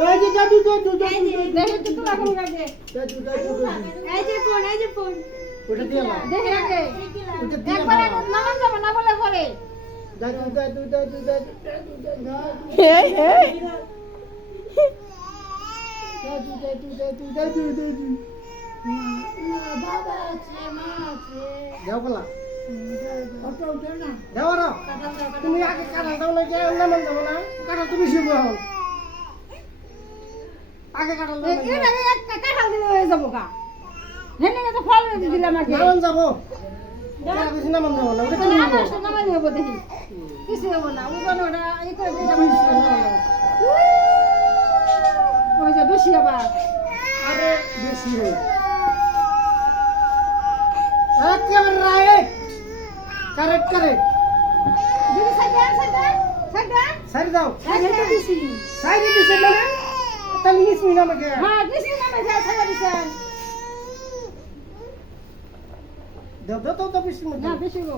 ওই যে দাদু দাদু এই যে দেখে তো তোলা কোন কাজে দাদু দাদু এই যে ফোন ওটা দিয়ে না দেখে আগে ওটা দিয়ে একবারে না নামান যাব না বলে পরে দাদু দাদু দাদু দাদু এই এই দাদু দাদু দাদু দাদু দাদু বাবা আছে মা আছে যাও বলা অটো উঠে না যাও না তুমি আগে কাটা দাও না যে নামান যাবো না কাটা তুমি শিখবে হল আগে কাটা দাও এর আগে একটা কাঁঠাল দিলে হয়ে যাবো কা হেনে তো ফল দিলাম আগে নামান যাবো কিছু নামান যাবো না ওটা তুমি আমার সাথে নামাই হবো দেখি কিছু হবো না উগান ওটা এই করে দিলাম ওই যে বেশি আবার আরে বেশি হই একেবারে রাইট কারেক্ট কারেক্ট দিদি সাইডা সাইড দাও সাইডা দিছি সাইডে দিছে মানে তাহলে নিস না আমাকে হ্যাঁ দিছি না যা সাইডা দিছেন দাও দাও দাও বেশি না বেশি গো